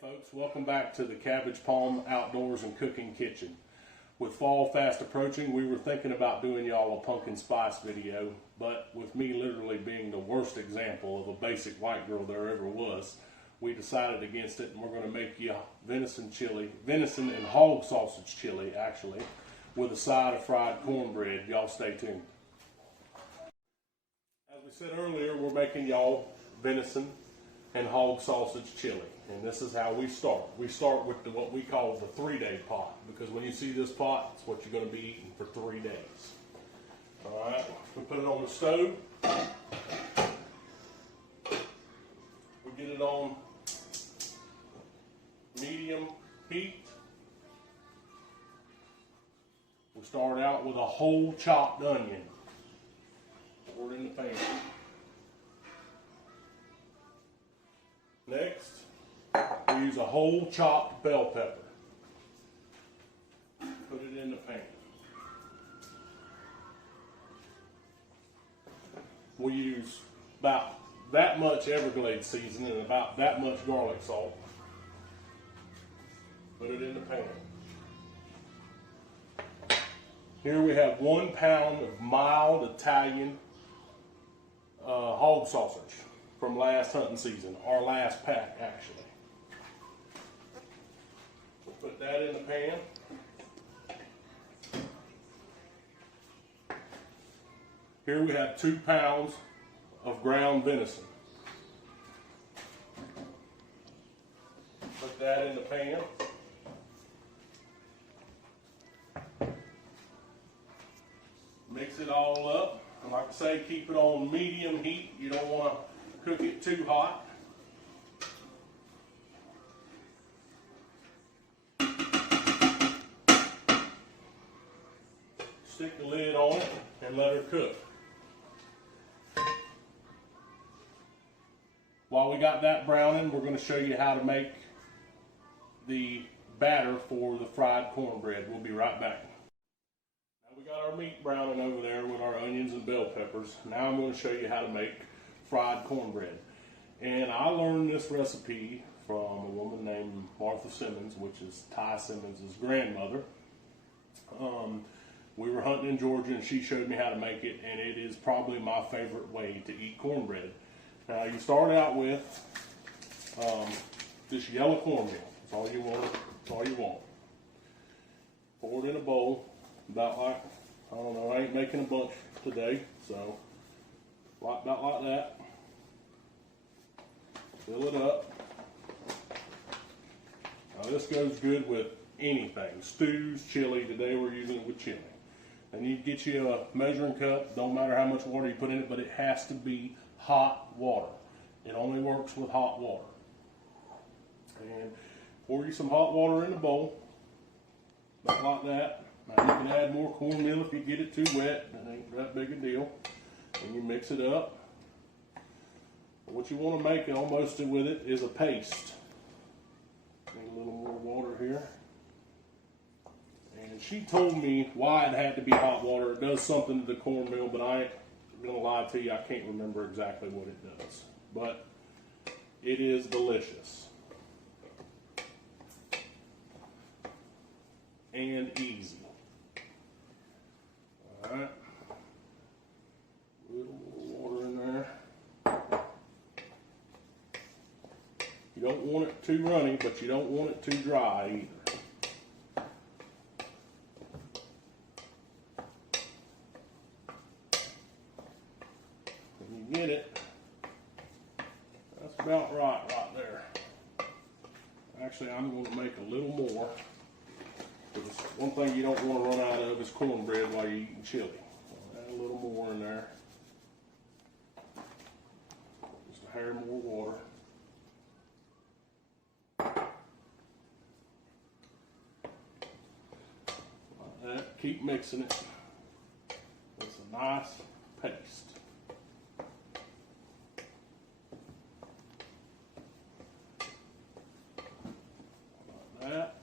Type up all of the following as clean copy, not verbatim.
Folks, welcome back to the Cabbage Palm Outdoors and Cooking Kitchen. With fall fast approaching, we were thinking about doing y'all a pumpkin spice video, but with me literally being the worst example of a basic white girl there ever was, we decided against it, and we're going to make you venison and hog sausage chili, actually, with a side of fried cornbread. Y'all stay tuned. As we said earlier, we're making y'all venison and hog sausage chili. And this is how we start. We start with what we call the 3-day pot, because when you see this pot, it's what you're going to be eating for 3 days. All right, we put it on the stove. We get it on medium heat. We start out with a whole chopped onion. Pour it in the pan. Next, we use a whole chopped bell pepper. Put it in the pan. We use about that much Everglades seasoning and about that much garlic salt. Put it in the pan. Here we have 1 pound of mild Italian hog sausage from last hunting season, our last pack actually. We'll put that in the pan. Here we have 2 pounds of ground venison. Put that in the pan. Mix it all up. And like I say, keep it on medium heat. You don't want to cook it too hot. Stick the lid on it and let her cook. While we got that browning, we're going to show you how to make the batter for the fried cornbread. We'll be right back. Now we got our meat browning over there with our onions and bell peppers. Now I'm going to show you how to make fried cornbread. And I learned this recipe from a woman named Martha Simmons, which is Ty Simmons' grandmother. We were hunting in Georgia and she showed me how to make it, and it is probably my favorite way to eat cornbread. Now you start out with this yellow cornmeal. That's all you want. That's all you want. Pour it in a bowl, about like, I don't know, I ain't making a bunch today, so about like that. Fill it up. Now this goes good with anything, stews, chili. Today we're using it with chili. And you get you a measuring cup, don't matter how much water you put in it, but it has to be hot water. It only works with hot water. And pour you some hot water in the bowl, about like that. Now you can add more cornmeal if you get it too wet. It ain't that big a deal. And you mix it up. What you want to make almost with it is a paste. Need a little more water here. And she told me why it had to be hot water. It does something to the cornmeal, but I ain't gonna lie to you, I can't remember exactly what it does. But it is delicious. And easy. Alright. A little more water in there. You don't want it too runny, but you don't want it too dry either. When you get it, that's about right there. Actually, I'm going to make a little more. Because one thing you don't want to run out of is cornbread while you're eating chili. So add a little more in there. Just a hair more water. Keep mixing it. It's a nice paste. Like that.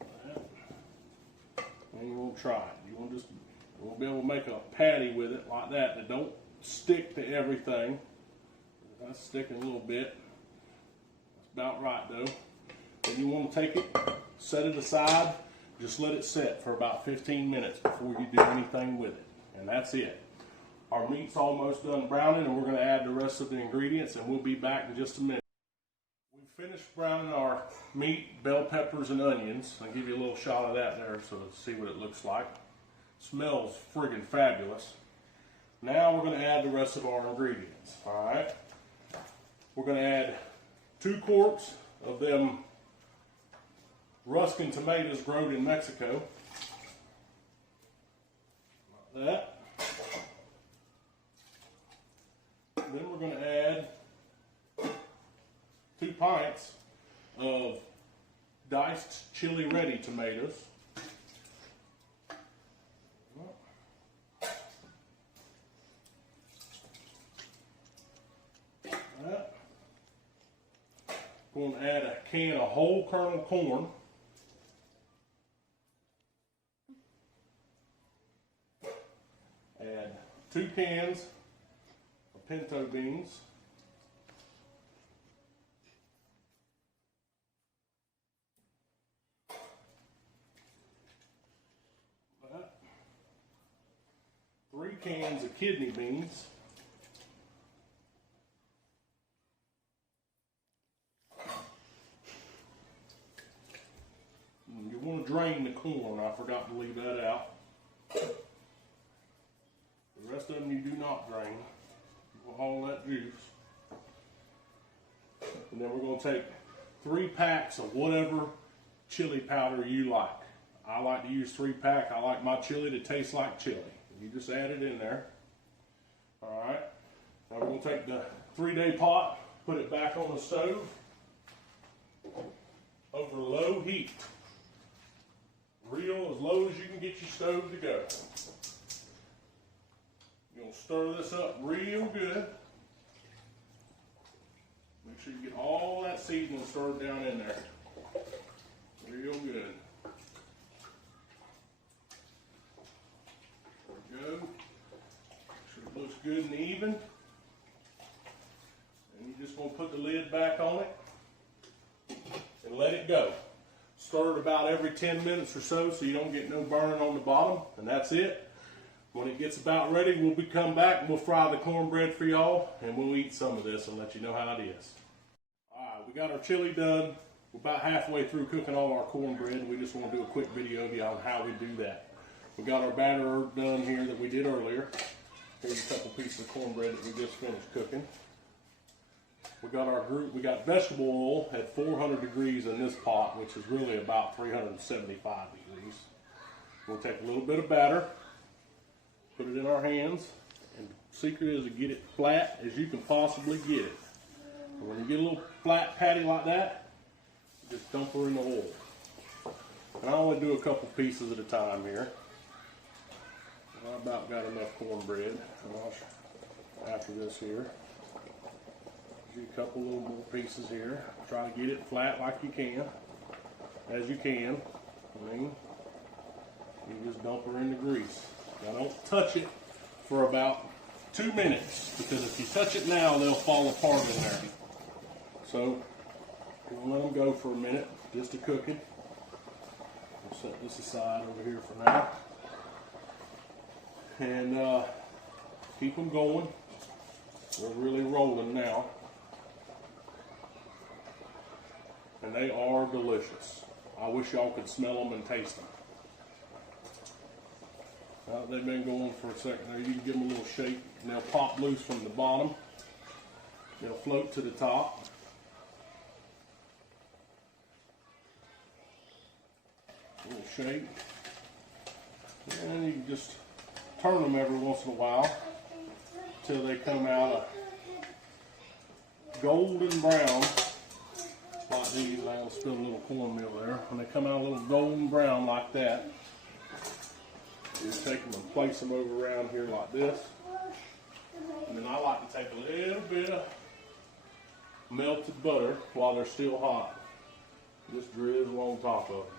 Like that. And you won't try it. You want we'll be able to make a patty with it like that that don't stick to everything. That's sticking a little bit. That's about right though. Then you want to take it, set it aside, just let it set for about 15 minutes before you do anything with it. And that's it. Our meat's almost done browning, and we're going to add the rest of the ingredients, and we'll be back in just a minute. We finished browning our meat, bell peppers, and onions. I'll give you a little shot of that there so to see what it looks like. Smells friggin' fabulous. Now we're going to add the rest of our ingredients. All right. We're going to add 2 quarts of them Ruskin tomatoes grown in Mexico. Like that. Then we're going to add 2 pints of diced chili ready tomatoes. Going to add a can of whole kernel corn. Add 2 cans of pinto beans. That. 3 cans of kidney beans. You want to drain the corn. I forgot to leave that out. The rest of them you do not drain. All that juice. And then we're going to take 3 packs of whatever chili powder you like. I like to use 3-pack. I like my chili to taste like chili. You just add it in there. Alright. Now we're going to take the 3-day pot, put it back on the stove over low heat. Real as low as you can get your stove to go. You're going to stir this up real good. Make sure you get all that seasoning stirred down in there. Real good. There we go. Make sure it looks good and even. And you're just going to put the lid back on it and let it go. Stir it about every 10 minutes or so you don't get no burning on the bottom, and that's it. When it gets about ready, we'll come back and we'll fry the cornbread for y'all, and we'll eat some of this and let you know how it is. Alright, we got our chili done. We're about halfway through cooking all our cornbread, and we just want to do a quick video of you on how we do that. We got our batter done here that we did earlier. Here's a couple pieces of cornbread that we just finished cooking. We got vegetable oil at 400 degrees in this pot, which is really about 375 degrees. We'll take a little bit of batter, put it in our hands, and the secret is to get it flat as you can possibly get it. And when you get a little flat patty like that, just dump her in the oil. And I only do a couple pieces at a time here. I about got enough cornbread after this here. Do a couple little more pieces here. Try to get it flat like you can, as you can. I mean, you just dump her in the grease. Now don't touch it for about 2 minutes, because if you touch it now, they'll fall apart in there. So we'll let them go for a minute, just to cooking. We'll set this aside over here for now, and keep them going. We're really rolling now. And they are delicious. I wish y'all could smell them and taste them. They've been going for a second there. You can give them a little shake, and they'll pop loose from the bottom. They'll float to the top. A little shake. And you can just turn them every once in a while until they come out a golden brown. Like these, I'll spill a little cornmeal there. When they come out a little golden brown like that, you take them and place them over around here like this. And then I like to take a little bit of melted butter while they're still hot. Just drizzle on top of them.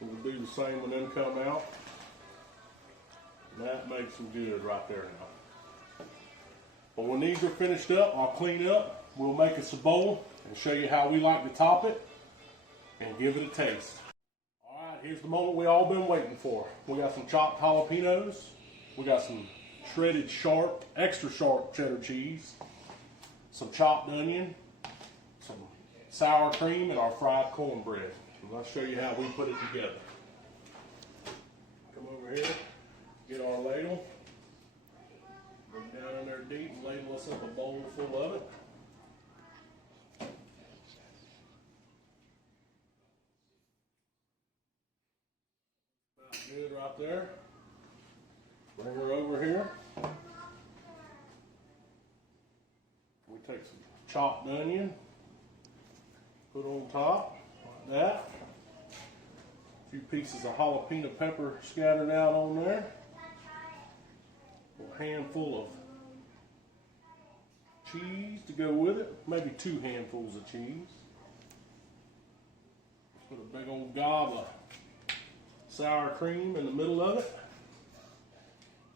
And we'll do the same when them come out. That makes them good right there now. But when these are finished up, I'll clean up. We'll make us a bowl and show you how we like to top it and give it a taste. All right, here's the moment we all been waiting for. We got some chopped jalapenos. We got some shredded sharp, extra sharp cheddar cheese, some chopped onion, some sour cream, and our fried cornbread. And I'll show you how we put it together. Come over here, get our ladle, bring it down in there deep and ladle us up a bowl full of it. About good right there. Bring her over here. We take some chopped onion, put on top, like that. A few pieces of jalapeno pepper scattered out on there. A handful of cheese to go with it, maybe 2 handfuls of cheese. Put a big old gob of sour cream in the middle of it.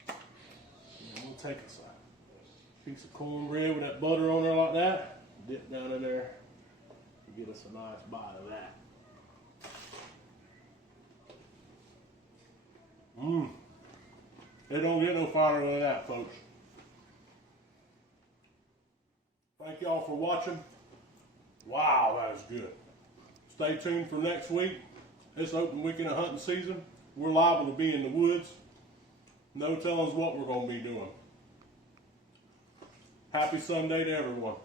And we'll take us a piece of cornbread with that butter on there like that. Dip down in there and get us a nice bite of that. It don't get no finer than that, folks. Thank y'all for watching. Wow, that is good. Stay tuned for next week. It's open weekend of hunting season. We're liable to be in the woods. No telling us what we're going to be doing. Happy Sunday to everyone.